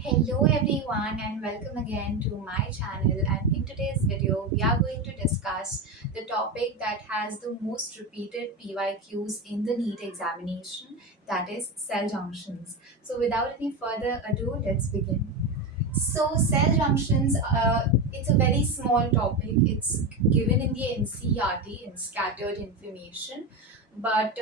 Hello everyone and welcome again to my channel, and in today's video we are going to discuss the topic that has the most repeated PYQs in the NEET examination, that is cell junctions. So without any further ado, let's begin. So cell junctions, it's a very small topic. It's given in the NCERT in scattered information, but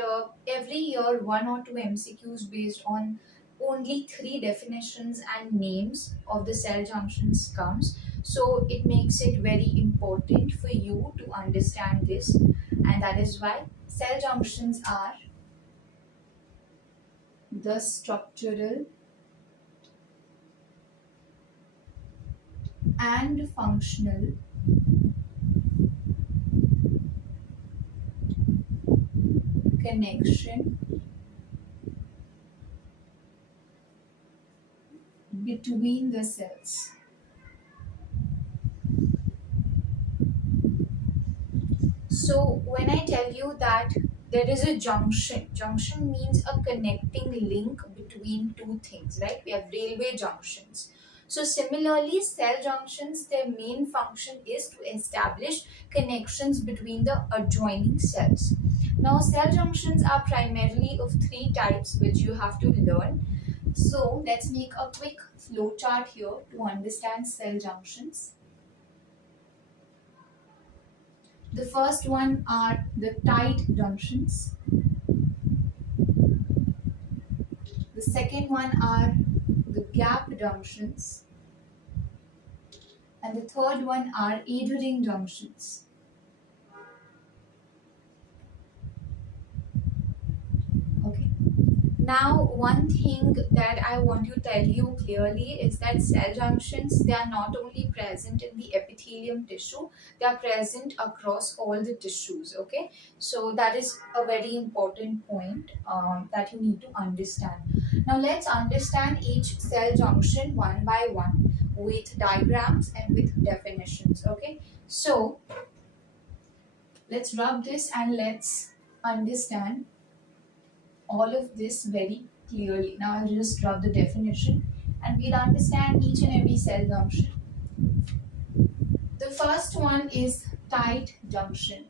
every year one or two MCQs based on only three definitions and names of the cell junctions comes. So it makes it very important for you to understand this, and that is why cell junctions are the structural and functional connection between the cells. So when I tell you that there is a junction means a connecting link between two things, right? We have railway junctions. So similarly, cell junctions, their main function is to establish connections between the adjoining cells. Now, cell junctions are primarily of three types which you have to learn. So let's make a quick flow chart here to understand cell junctions. The first one are the tight junctions. The second one are the gap junctions. And the third one are adjoining junctions. Okay. Now, one thing that I want to tell you clearly is that cell junctions, they are not only present in the epithelium tissue, they are present across all the tissues. Okay, so that is a very important point that you need to understand. Now, let's understand each cell junction one by one with diagrams and with definitions. Okay, so let's rub this and let's understand all of this very clearly. Now I'll just drop the definition and we'll understand each and every cell junction. The first one is tight junction.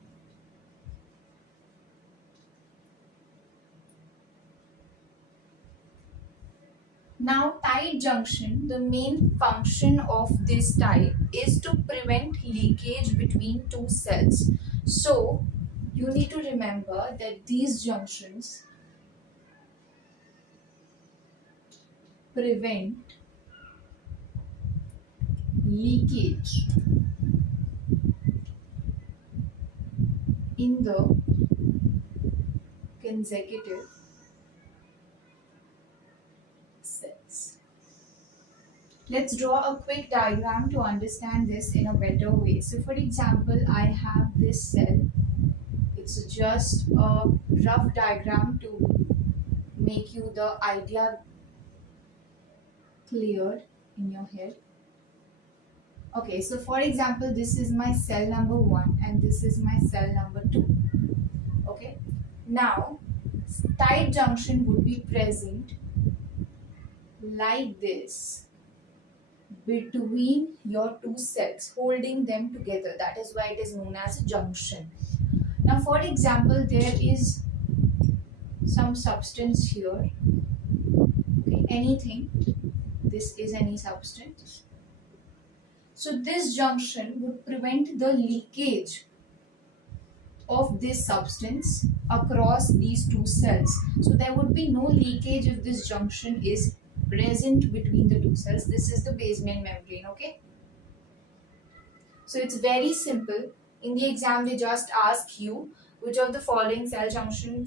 Now, tight junction, the main function of this type is to prevent leakage between two cells. So you need to remember that these junctions prevent leakage in the consecutive cells. Let's draw a quick diagram to understand this in a better way. So for example, I have this cell. It's just a rough diagram to make you the idea clear in your head. Okay, so for example, this is my cell number 1 and this is my cell number 2. Okay, now tight junction would be present like this between your two cells, holding them together. That is why it is known as a junction. Now, for example, there is some substance here. Okay, anything. This is any substance. So this junction would prevent the leakage of this substance across these two cells. So there would be no leakage if this junction is present between the two cells. This is the basement membrane. Okay. So it's very simple. In the exam, they just ask you which of the following cell junction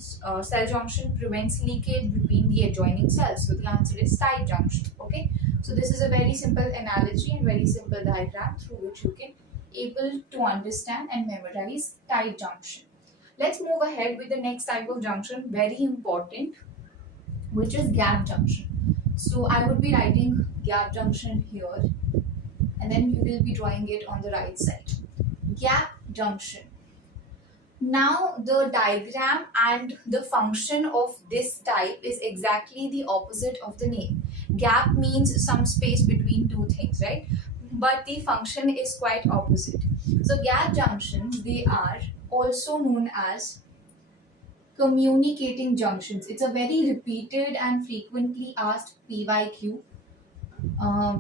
prevents leakage between the adjoining cells. So the answer is tight junction. Okay. So this is a very simple analogy and very simple diagram through which you can able to understand and memorize tight junction. Let's move ahead with the next type of junction, very important, which is gap junction. So I would be writing gap junction here and then you will be drawing it on the right side. Gap junction. Now the diagram and the function of this type is exactly the opposite of the name. Gap means some space between two things, right? But the function is quite opposite. So gap junctions, they are also known as communicating junctions. It's a very repeated and frequently asked PYQ.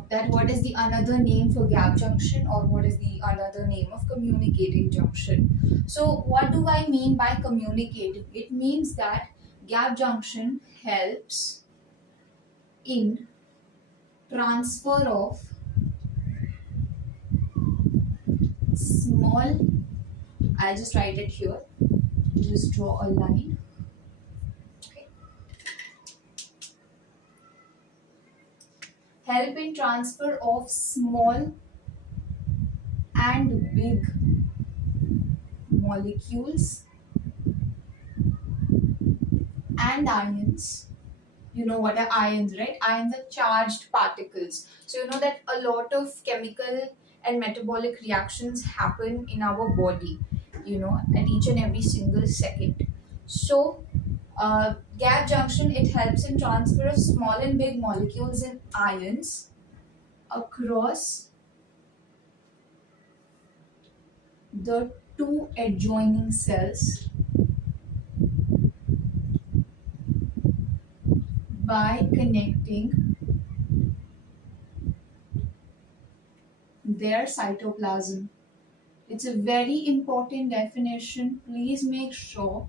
That what is the another name for gap junction, or what is the another name of communicating junction? So what do I mean by communicating? It means that gap junction helps in transfer of small, I'll just write it here, just draw a line. Okay. Help in transfer of small and big molecules and ions. You know what are ions, right? Ions are charged particles. So you know that a lot of chemical and metabolic reactions happen in our body, at each and every single second. So gap junction, it helps in transfer of small and big molecules and ions across the two adjoining cells by connecting their cytoplasm. It's a very important definition. Please make sure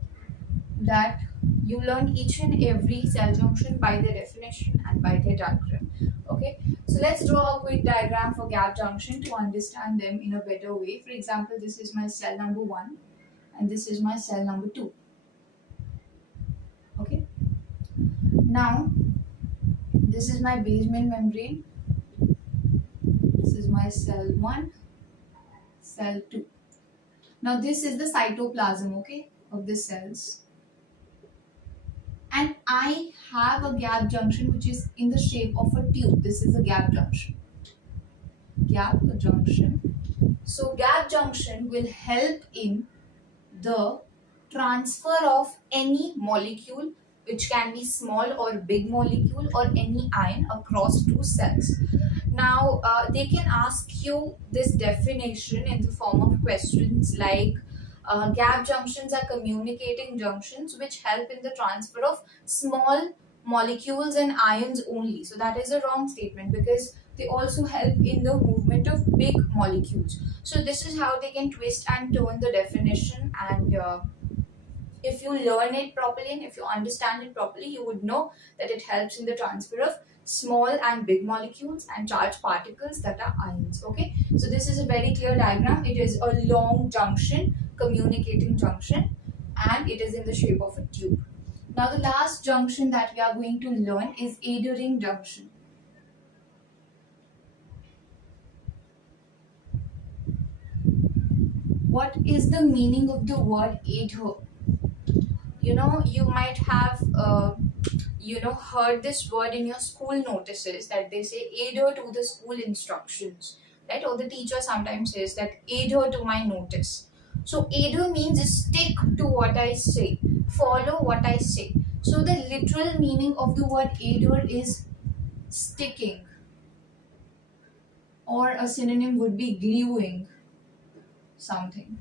that you learn each and every cell junction by the definition and by the diagram. Okay, so let's draw a quick diagram for gap junction to understand them in a better way. For example, this is my cell number 1 and this is my cell number 2. Okay, now this is my basement membrane. This is my cell 1, cell 2. Now this is the cytoplasm, okay, of the cells. And I have a gap junction which is in the shape of a tube. This is a gap junction. Gap junction. So gap junction will help in the transfer of any molecule, which can be small or big molecule, or any ion across two cells. Now they can ask you this definition in the form of questions like gap junctions are communicating junctions which help in the transfer of small molecules and ions only. So that is a wrong statement, because they also help in the movement of big molecules. So this is how they can twist and turn the definition, and if you learn it properly and if you understand it properly, you would know that it helps in the transfer of small and big molecules and charged particles, that are ions. Okay, so this is a very clear diagram. It is a long junction, communicating junction, and it is in the shape of a tube. Now the last junction that we are going to learn is adhering junction. What is the meaning of the word adhere? You might have heard this word in your school notices, that they say adhere to the school instructions, right? Or the teacher sometimes says that adhere to my notice. So adhere means stick to what I say, follow what I say. So the literal meaning of the word adhere is sticking, or a synonym would be gluing something.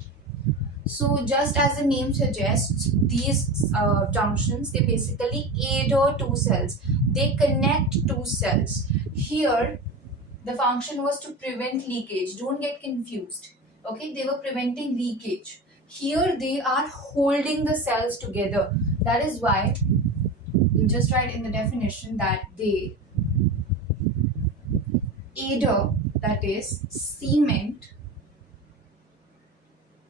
So just as the name suggests, these junctions, they basically adhere two cells. They connect two cells. Here, the function was to prevent leakage. Don't get confused. Okay, they were preventing leakage. Here, they are holding the cells together. That is why you just write in the definition that they adhere, that is cement,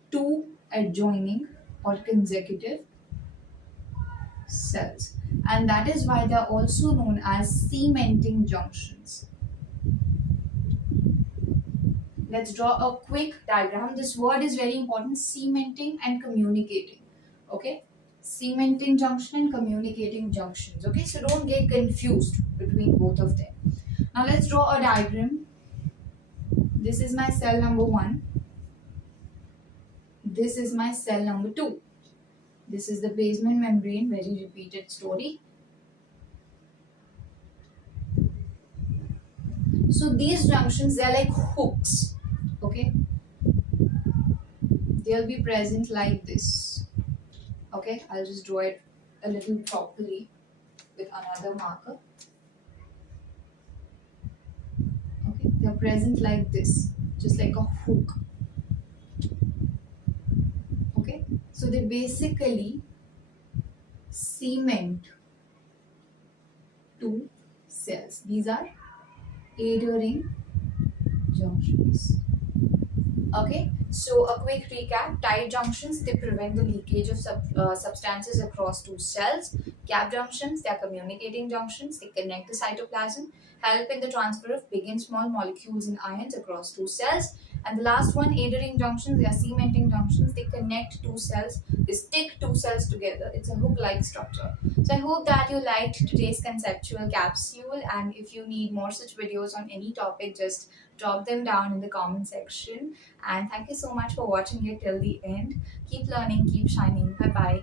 two adjoining or consecutive cells, and that is why they are also known as cementing junctions. Let's draw a quick diagram. This word is very important: cementing and communicating. Okay, cementing junction and communicating junctions. Okay, so don't get confused between both of them. Now let's draw a diagram. This is my cell number 1. This is my cell number 2. This is the basement membrane, very repeated story. So these junctions, they're like hooks. Okay, they'll be present like this. Okay, I'll just draw it a little properly with another marker. Okay, they're present like this, just like a hook. Okay, so they basically cement two cells. These are adhering junctions. Okay, so a quick recap. Tight junctions, they prevent the leakage of substances across two cells. Gap junctions, they are communicating junctions. They connect the cytoplasm, help in the transfer of big and small molecules and ions across two cells. And the last one, adhering junctions, they are cementing junctions. They connect two cells, they stick two cells together. It's a hook-like structure. So I hope that you liked today's conceptual capsule, and if you need more such videos on any topic, just drop them down in the comment section. And thank you so much for watching it till the end. Keep learning, keep shining. Bye bye.